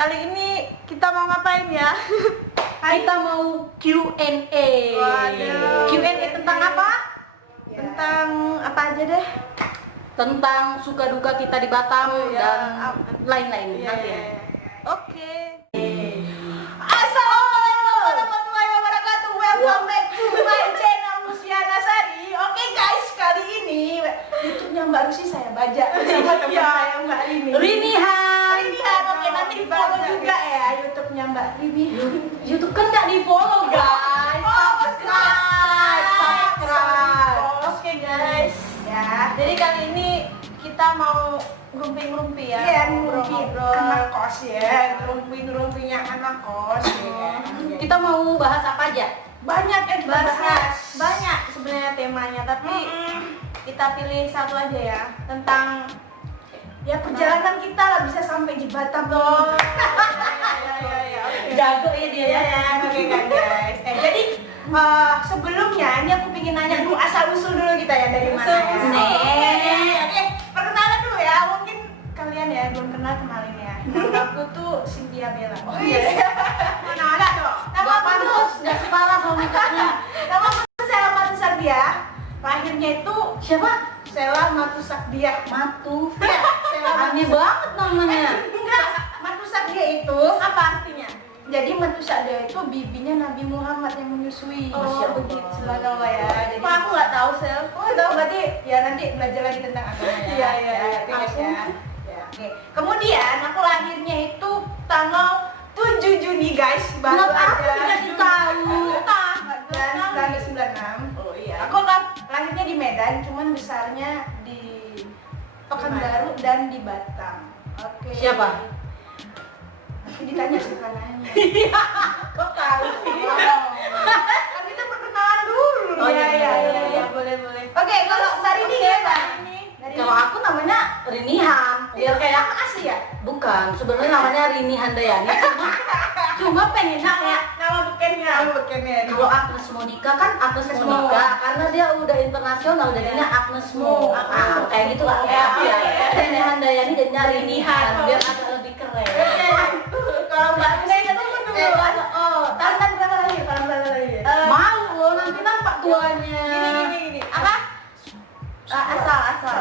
Kali ini kita mau ngapain ya? Kita mau Q&A. Waduh. Q&A tentang apa? Tentang apa aja deh? Tentang suka duka kita di Batam Iya. dan lain-lain Iya, nanti. iya, iya. Oke. Assalamualaikum warahmatullahi wabarakatuh. Welcome back to my channel Luciana Sari. Oke guys, kali ini YouTube-nya Mbak Lucy saya bajak sama teman saya Mbak Rini. Rinihan. Rinihan, oke nanti di follow juga ya YouTube-nya Mbak Rini. YouTube kan nggak di follow guys. Subscribe. Oke guys. Ya. Jadi kali ini kita mau ngerumpi-ngerumpi ya. Iya, ngerumpi ngobrol anak kos ya. ngerumpi-ngerumpinya anak kos ya. Kita mau bahas apa aja? Banyak ya kita Bahas. bahas. Banyak sebenarnya temanya, tapi kita pilih satu aja ya, tentang Ya perjalanan kita lah bisa sampai di Batam oh. loh. Ya. Jago ya dia Iya, ya. oke kan guys. Jadi sebelumnya ini aku pengen nanya dulu asal usul dulu kita ya dari mana ya. Usul. Oke, perkenalan dulu ya. Mungkin kalian ya belum kenal kenalin ya. Nama aku tuh Cynthia Bella. Oh iya. Mana ada dong? Nama aku tuh Terus nggak separah sama mukanya. nama aku tuh Sela Matu Sakdia. Lahirnya itu Siapa? Sela Matu Sakdia. Matu. Ya, Sela Aneh banget namanya. Enggak, Matu Sakdia itu apa artinya? Jadi Matu Sakdia itu bibinya Nabi Muhammad yang menyusui. Masya Allah. Begitu, subhanallah ya. Jadi aku nggak tahu Sel. Oh, tahu berarti ya nanti belajar lagi tentang agama ya. Iya, iya, Ya, iya. guys, ya. Ya, oke. Kemudian aku lahirnya itu tanggal 7 Juni guys. Baru Kenapa aku aja. dikasih tahu? Dan 1996. Oh iya. Aku kan lahirnya di Medan, cuman besarnya di Pekanbaru dan di Batam. Oke. Siapa? Nanti ditanya siapa nanya. Kok tahu sih? Kan kita perkenalan dulu. Oh, iya, boleh. Oke, kalau dari ini gimana? Dari Kalau aku namanya Rinihan. Biar kayak nama asli ya? bukan, sebenarnya namanya Rini Handayani. Cuma pengennya kayak Nama bekennya. Nama bekennya. kalau Agnes Monica kan Agnes Monica karena dia udah internasional jadinya Agnes Mo. Kayak gitu lah. Iya, iya. Rini Handayani jadinya Rinihan biar agak lebih keren. Kalau Mbak Rini itu tunggu. Tahun berapa lagi? Tahun berapa lagi? Mau loh nanti nampak tuanya. Gini. Apa? Asal.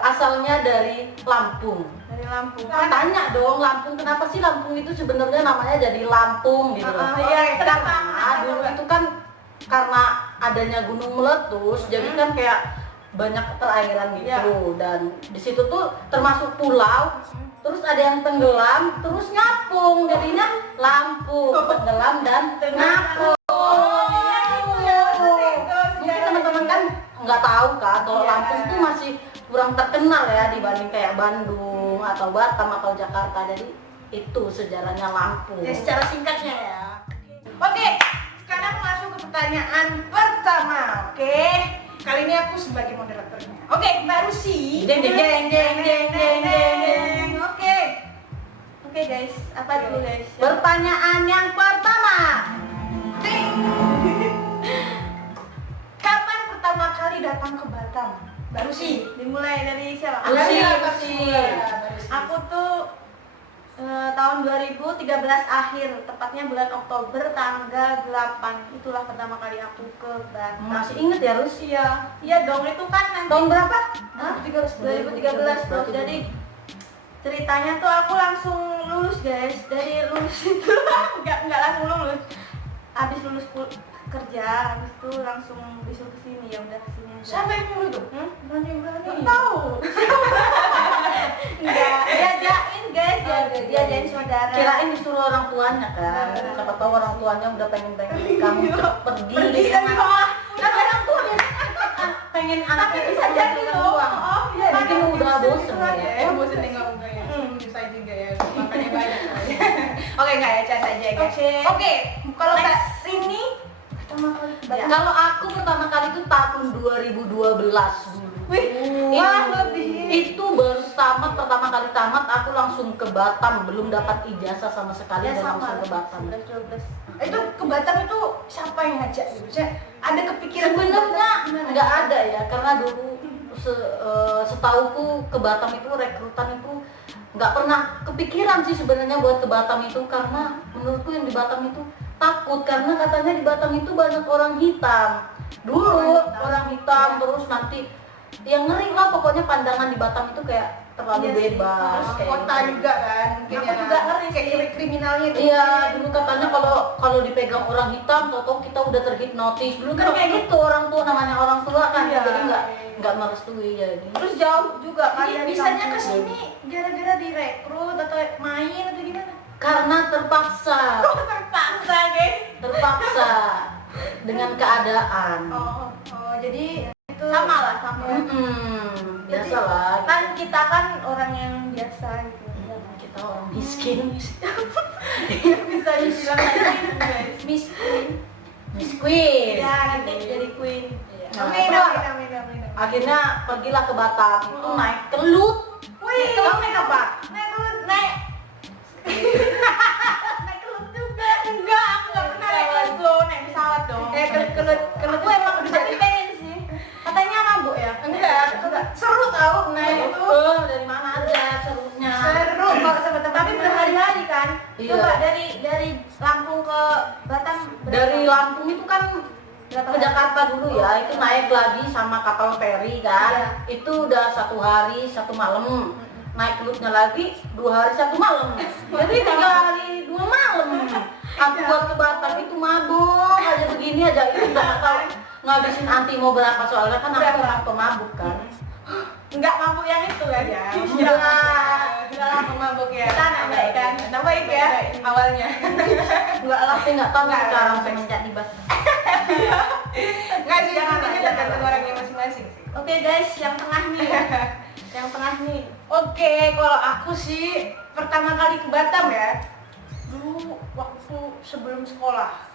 Asalnya dari Lampung. Dari Lampung. Tanya dong, Lampung kenapa sih Lampung itu sebenarnya namanya jadi Lampung gitu loh. Iya, kenapa? Dulu itu kan karena adanya gunung meletus, jadi kan kayak banyak perairan gitu dan di situ tuh termasuk pulau. Terus ada yang tenggelam, terus ngapung, jadinya Lampung, tenggelam dan ngapung. Mungkin teman-teman kan nggak tahu kan kalau Lampung tuh masih kurang terkenal ya dibanding kayak Bandung atau Batam atau Jakarta. Jadi itu sejarahnya Lampung. Ya, secara singkatnya ya. Oke, sekarang masuk ke pertanyaan pertama. Oke, kali ini aku sebagai moderatornya. Oke, Mbak Rusi. Jeng, jeng, jeng, jeng, jeng, jeng, jeng. Oke guys, apa dulu guys? Pertanyaan yang pertama. Ting. Kapan pertama kali datang ke Batam? Mbak Rusi, dimulai dari siapa? Rusi, Mbak Rusi. Aku tuh tahun 2013 akhir, tepatnya bulan Oktober tanggal 8. Itulah pertama kali aku ke Batam. Masih inget ya Rus? Iya dong, itu kan nanti Tahun berapa? 2013 bro. Jadi ceritanya tuh aku langsung lulus guys. Dari lulus itu nggak langsung lulus. Habis lulus kerja, habis itu langsung disuruh kesini, ya udah kesini aja. Siapa yang nyuruh itu? Berani. Nggak tahu. Enggak, diajain guys, diajain saudara. Kirain disuruh orang tuanya kan. Siapa tahu orang tuanya udah pengen kamu cepet pergi. Pergi kan di bawah. Kan orang tua pengen anaknya Bisa jadi loh. Oh, iya. Mungkin udah bosen ya. Bosan nengok mukanya. Bisa juga ya. Makanya banyak. Oke, enggak ya, chat aja guys. Oke, kalau Mbak Rini pertama kali ke Batam. Kalau aku pertama kali itu tahun 2012 dulu. Wih, wah lebih. Itu baru pertama kali tamat aku langsung ke Batam, belum dapat ijazah sama sekali Ya dan sama, langsung ke Batam. 11-12. Itu ke Batam itu siapa yang ngajak gitu? Saya ada kepikiran Sebenarnya gimana? nggak ada ya, karena dulu setauku ke Batam itu rekrutan itu nggak pernah kepikiran sih sebenarnya buat ke Batam itu, karena menurutku yang di Batam itu takut, karena katanya di Batam itu banyak orang hitam dulu, orang hitam terus nanti yang ngeri lah pokoknya, pandangan di Batam itu kayak terlalu Iya sih. bebas Terus kayak kota gitu. juga kan, mungkin Aku ya juga kan? ngeri kayak sih. kriminalnya itu. Iya, dulu katanya kalau dipegang orang hitam, tau kita udah terhipnotis. Dulu kan kayak gitu orang tua, namanya orang tua kan, Iya. jadi nggak merestui jadi. Terus jauh juga kan Jadi dari bisanya kampung. ke sini gara-gara direkrut atau main atau gimana? Karena terpaksa, Terpaksa guys. terpaksa dengan keadaan. Oh, jadi itu Sama lah, sama. Biasalah. Kan kita kan orang yang biasa gitu. Kita orang miskin, Bisa dibilang lagi guys. miskin. Miss Queen. Ya nanti jadi queen. Nah, Amin, terus amin, amin. akhirnya pergilah ke Batam, itu naik kelut. Wih, Kamu naik apa? Naik kelut, naik. Naik kelut juga. Enggak, aku nggak pernah naik kelut loh, naik pesawat dong. Kelut Aku emang udah jadi pengen sih. Katanya mabuk ya? Enggak. Seru tau naik itu. Dari mana aja serunya. Seru kalau sama teman. Tapi berhari-hari kan? Iya. Coba dari Lampung ke Batam berapa? Dari Lampung itu kan Berapa ke hari? Jakarta dulu ya, itu naik lagi sama kapal feri kan. Iya. Itu udah 1 hari 1 malam. Naik kelutnya lagi 2 hari 1 malam. Jadi 3 hari 2 malam. Aku buat ke Batam itu mabuk aja begini aja, itu nggak tahu ngabisin anti mau berapa, soalnya kan aku orang pemabuk kan. Enggak mabuk yang itu kan? Ya, Enggak lah pemabuk ya. Kita anak baik kan? Anak baik ya awalnya. Enggak lah, saya nggak tahu Nggak, sekarang nggak. semenjak di Batam. Enggak sih, Jangan, intinya jangan. tergantung orangnya masing-masing sih. Oke guys, yang tengah nih. Yang tengah nih. Oke, kalau aku sih pertama kali ke Batam ya, dulu waktu sebelum sekolah.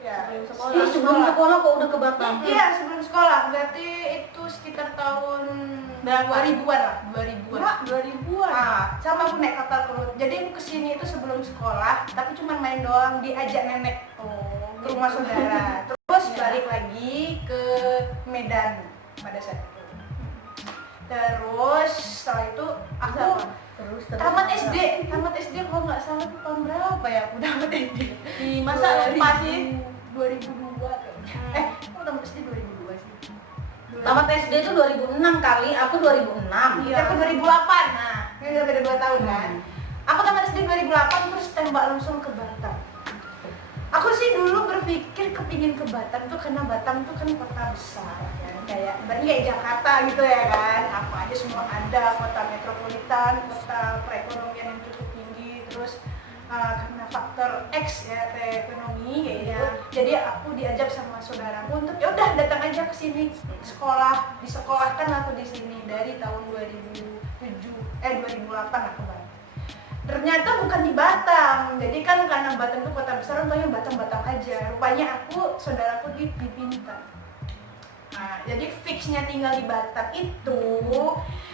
Ya, Sebelum sekolah kok udah ke Batam? Iya, sebelum sekolah. Berarti itu sekitar tahun Berapa? 2000-an lah, 2000-an. Enggak, 2000-an. Nah, sama aku naik kapal kelut. Jadi aku kesini itu sebelum sekolah, tapi cuma main doang, diajak nenek ke rumah saudara. Terus Ya. balik lagi ke Medan pada saat itu. Terus setelah itu aku Terus tamat SD kalau nggak salah tuh tahun berapa ya aku tamat SD? Di masa lupa sih. 2002 kayaknya. Aku tamat SD 2002 sih. Tamat SD itu 2006 kali, aku 2006. Iya, aku 2008. Nah, ini udah beda 2 tahun kan. Aku tamat SD 2008 terus tembak langsung ke Batam. Aku sih dulu berpikir kepingin ke Batam tuh karena Batam tuh kan kota besar kan, kayak berarti kayak Jakarta gitu ya kan, apa aja semua ada, kota metropolitan, kota perekonomian yang cukup tinggi, terus karena faktor X ya kayak ekonomi kayak gitu. Jadi aku diajak sama saudaraku untuk ya udah datang aja ke sini sekolah, disekolahkan aku di sini dari tahun 2008 aku balik. Ternyata bukan di Batam, jadi kan karena Batam itu kota besar, rupanya Batam-Batam aja. Rupanya saudaraku di Bintan. Nah, jadi fixnya tinggal di Batam itu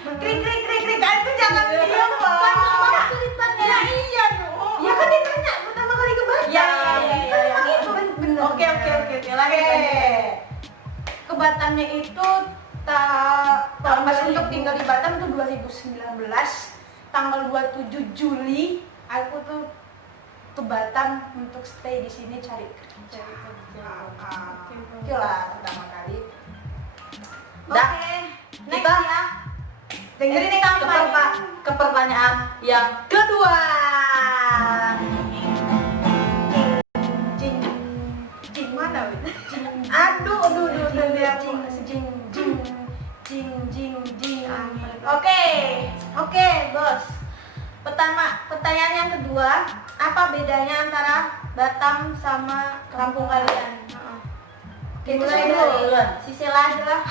krik itu jangan diam loh. Panjang banget ceritanya. Ya iya dong. Ya kan ditanya pertama kali ke Batam. Ya. Kan emang itu bener. Oke. Lanjut. Ke Batamnya itu pas untuk tinggal di Batam itu 2019 tanggal 27 Juli aku tuh ke Batam untuk stay di sini cari kerja. Itu lah pertama kali. Dah. Next Kita ya. Dengerin Kita yang ke pertanyaan yang kedua. Cing mana wih? Aduh. Jing. Oke, bos. Pertanyaan yang kedua, apa bedanya antara Batam sama kampung kalian? Oke, Mulai mulai dulu. dari Sisil aja lah.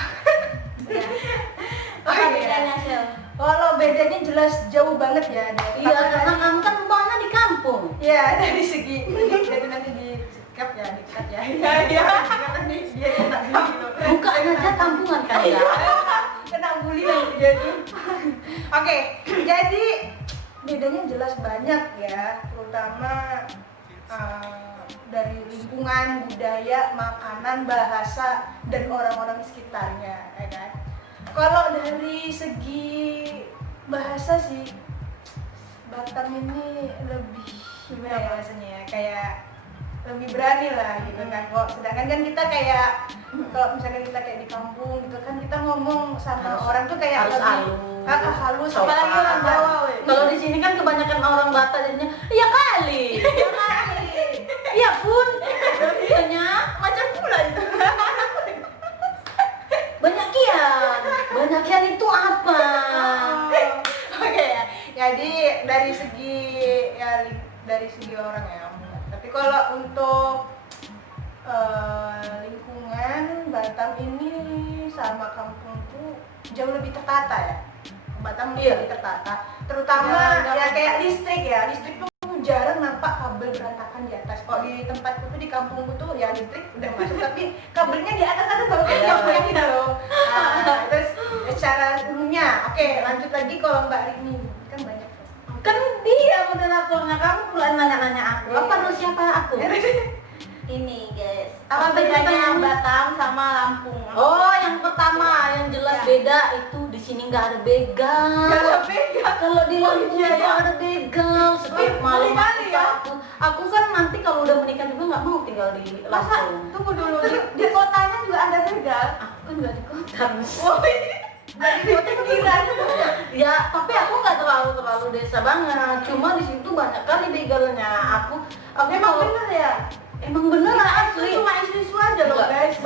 Apa iya. bedanya, Sil? Kalau bedanya jelas jauh banget ya. Iya, karena kamu kan rumahnya di kampung. Ya dari segi jadi nanti di sikap ya dikat ya. Iya. Nanti dia tak gitu. Bukannya aja kampungan kan ya? Kena bully nanti jadi. Oke, jadi bedanya jelas banyak ya, terutama dari lingkungan, budaya, makanan, bahasa, dan orang-orang sekitarnya, ya kan? Kalau dari segi bahasa sih Batam ini lebih gimana ya rasanya ya, kayak lebih berani lah gitu kan. Kok sedangkan kan kita kayak kalau misalkan kita kayak di kampung gitu kan, kita ngomong sama orang tuh kayak harus lebih halus, halus, sopan. apalagi orang Jawa weh. Kalau di sini kan kebanyakan orang Batak jadinya ya kali. Iya pun. Banyak Macam pula itu. banyak kian. Banyak kian itu apa? Oke ya. Jadi dari segi ya dari segi orang ya. Tapi kalau untuk lingkungan Batam ini sama kampung tuh jauh lebih tertata ya. Batam lebih tertata. Terutama ya kayak listrik ya. Listrik tuh jarang nampak kabel berantakan di atas. Kalau di tempatku tuh di kampungku tuh ya listrik udah masuk tapi kabelnya di atas bawah yang gitu loh. Nah, terus secara umumnya, oke lanjut lagi kalau Mbak Rini kan banyak tuh. Kan dia moderatornya, kamu pula nanya-nanya aku. Apa lu siapa aku? Ini guys, Apa apa bedanya bedanya? Batam sama Lampung? Oh, yang pertama yang jelas Ya. beda itu di sini nggak ada begal. Nggak ada begal. Kalau di Lampung iya, itu ya. ada begal. Setiap Oh, malam kali ya? aku kan nanti kalau udah menikah juga nggak mau tinggal di Masa Lampung. tunggu dulu di kotanya juga ada begal? Aku kan nggak di kota. Oh, dari kota pinggiran. Ya, tapi aku nggak terlalu desa banget. Cuma di situ banyak kali begalnya. Aku Memang kalau- bener ya? Emang bener Itu asli. cuma isu-isu aja loh Enggak. guys.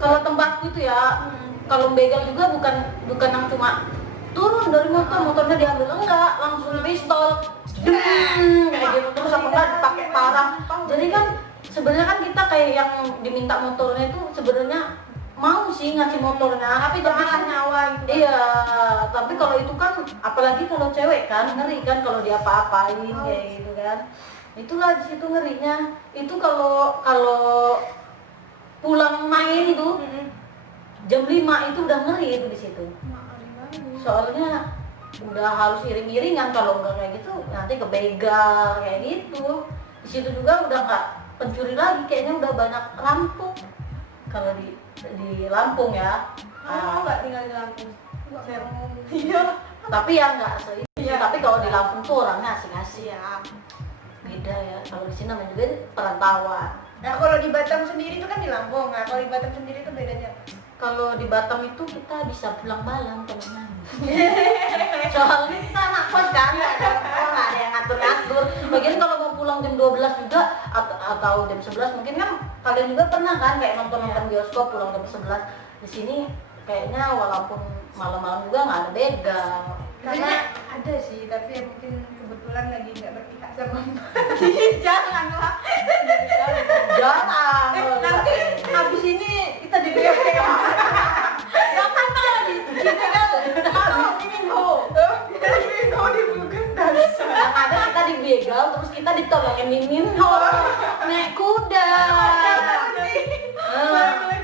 Kalau tempatku itu ya, kalau begal juga bukan yang cuma turun dari motornya diambil, enggak, langsung pistol kayak gitu, terus apa enggak pakai parang. Jadi kan sebenarnya kan kita kayak yang diminta motornya itu sebenarnya mau sih ngasih motornya, Tapi janganlah nyawa gitu kan. iya, tapi kalau itu kan apalagi kalau cewek kan ngeri kan kalau diapa-apain kayak gitu kan. Itulah di situ ngerinya. Itu kalau pulang main itu jam 5 itu udah ngeri itu di situ. Soalnya udah harus iring-iringan, kalau enggak kayak gitu nanti kebegal kayak gitu. Di situ juga udah nggak pencuri lagi, kayaknya udah banyak rampok kalau di Lampung ya. Kamu nggak tinggal di Lampung? Iya. Tapi ya nggak se Iya. tapi kalau di Lampung tuh orangnya asing-asing. Iya. Beda ya, kalau di sini namanya juga perantauan. Nah kalau di Batam sendiri itu kan di Lampung. Nah kalau di Batam sendiri itu bedanya apa? Kalau di Batam itu kita bisa pulang malam teman. Soalnya kita anak kos kan, nggak ada yang ngatur-ngatur. Bagian kalau mau pulang jam 12 juga atau jam 11 mungkin kan kalian juga pernah kan kayak nonton bioskop pulang jam 11. Di sini kayaknya walaupun malam-malam juga nggak ada begal. Karena ada sih, tapi ya mungkin kebetulan lagi nggak berpihak sama Mbak. Janganlah. Jangan. Nanti habis ini kita dibegal. Jangan kalau dibegal. Kau dibuka dasar. Yang ada kita dibegal terus kita ditolongin Minho naik kuda.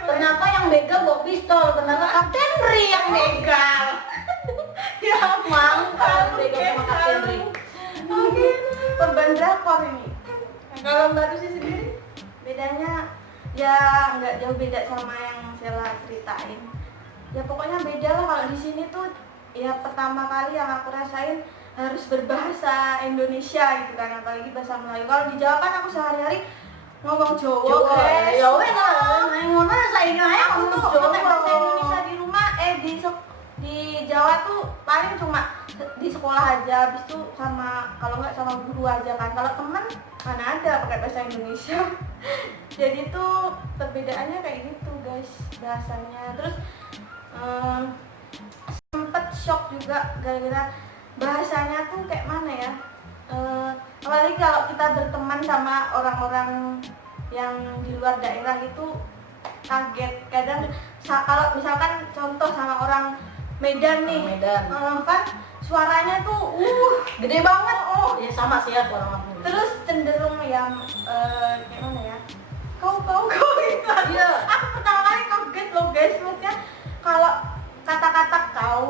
Ternyata yang begal bawa pistol, ternyata Kapten Ri yang begal. Ya mantap begal sama Kapten Ri. Oke, korban drakor ini. Kalau Mbak Rusi sendiri? Bedanya ya nggak jauh beda sama yang Sela ceritain. Ya pokoknya beda lah. Kalau di sini tuh ya pertama kali yang aku rasain harus berbahasa Indonesia gitu kan, apalagi bahasa Melayu. Kalau di Jawa kan aku sehari-hari ngomong Jawa, guys. Ya wes lah, ngono saiki ae Aku ngomong tuh Jawa. pakai bahasa Indonesia di rumah, di Jawa tuh paling cuma di sekolah aja, habis itu sama kalau nggak sama guru aja kan. Kalau teman mana ada pakai bahasa Indonesia. Jadi tuh perbedaannya kayak gitu guys bahasanya. Terus sempet shock juga gara-gara bahasanya tuh kayak mana ya. Apalagi kalau kita berteman sama orang-orang yang di luar daerah itu kaget kadang kalau misalkan contoh sama orang Medan nih, Medan. kan suaranya tuh Gede banget. Ya sama sih ya orang Lampung. terus cenderung yang kayak mana ya, kau gitu. Iya. Aku pertama kali kaget loh guys, maksudnya kalau kata-kata kau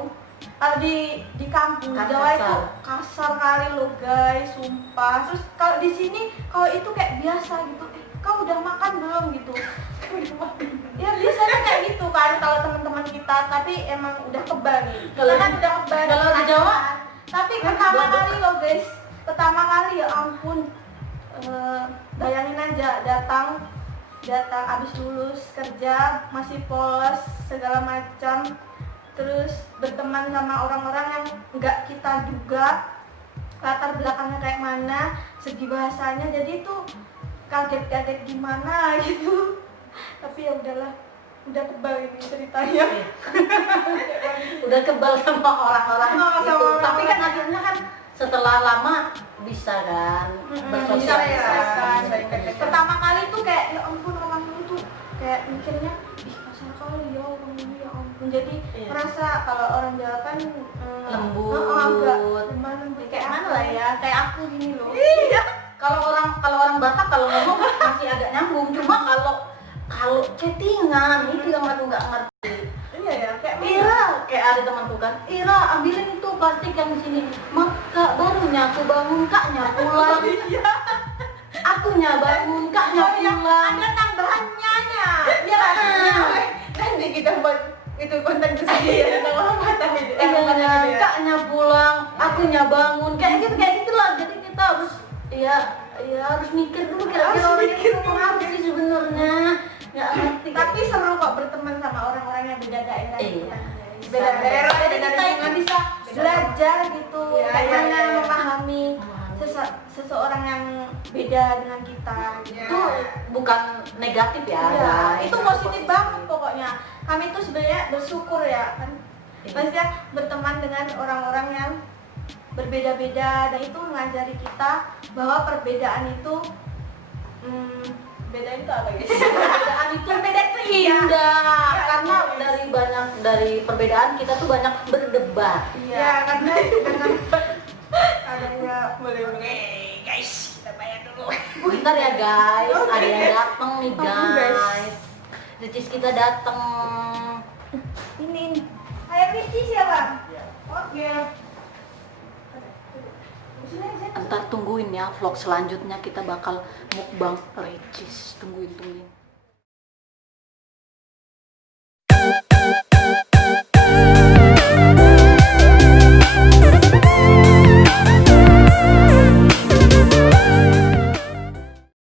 kalau di kampung di Jawa itu kasar kali loh guys, sumpah. Terus kalau di sini kalau itu kayak biasa gitu, kau udah makan belum gitu. Ya biasanya kayak gitu kan kalau teman-teman kita, tapi emang udah kebal nih. Kalau Kita kan udah kebal. kalau di Jawa Tapi pertama kali loh guys, pertama kali ya ampun. Bayangin aja datang abis lulus kerja masih polos segala macam, terus berteman sama orang-orang yang nggak kita duga latar belakangnya kayak mana, segi bahasanya, jadi itu kaget gimana gitu. Tapi ya udahlah, udah kebal ini ceritanya. Udah kebal sama orang-orang itu. Tapi kan akhirnya kan setelah lama bisa kan bersosialisasi. Pertama kali tuh kayak ya ampun, orang ini tuh kayak mikirnya ih kasar kali ya orang ini, ya ampun. Jadi merasa kalau orang Jawa kan lembut, kayak mana lah ya, kayak aku gini loh. Iya. Kalau orang Batak kalau ngomong masih agak nyambung, cuma kalau chattingan itu yang aku nggak ngerti. Iya ya, kayak Ira, kayak ada temanku kan, Ira ambilin itu plastik yang di sini. Maka barunya aku bangun, kaknya pulang. Akunya bangun, kaknya pulang. ada tambahannya nya. Ya, Nanti kita buat itu konten kesini ya sama mata itu. iya, kaknya pulang, akunya bangun, kayak gitulah. Jadi kita harus harus mikir dulu kira-kira orang itu ngomong apa sih sebenarnya. Nggak ngerti. Tapi seru kok berteman sama orang-orang yang beda daerah. Iya. Beda daerah, jadi beda kita itu lingkungan. bisa belajar gitu, Iya, bagaimana iya. memahami seseorang yang beda dengan kita. Iya. Itu bukan negatif ya. Iya, guys. itu positif banget pokoknya. Kami tuh sebenarnya bersyukur ya kan. Iya. Maksudnya berteman dengan orang-orang yang berbeda-beda, dan itu mengajari kita bahwa perbedaan itu beda itu apa gitu? Perbedaan itu Berbeda itu indah, karena dari perbedaan kita tuh banyak berdebat. Iya, karena dengan adanya guys, kita bayar dulu. Bentar ya guys, ada yang datang nih Ampun, guys. guys. Ricis kita datang. ini. Ayo Ricis ya bang? Oke. Ntar tungguin ya vlog selanjutnya, kita bakal mukbang Ricis. Tungguin.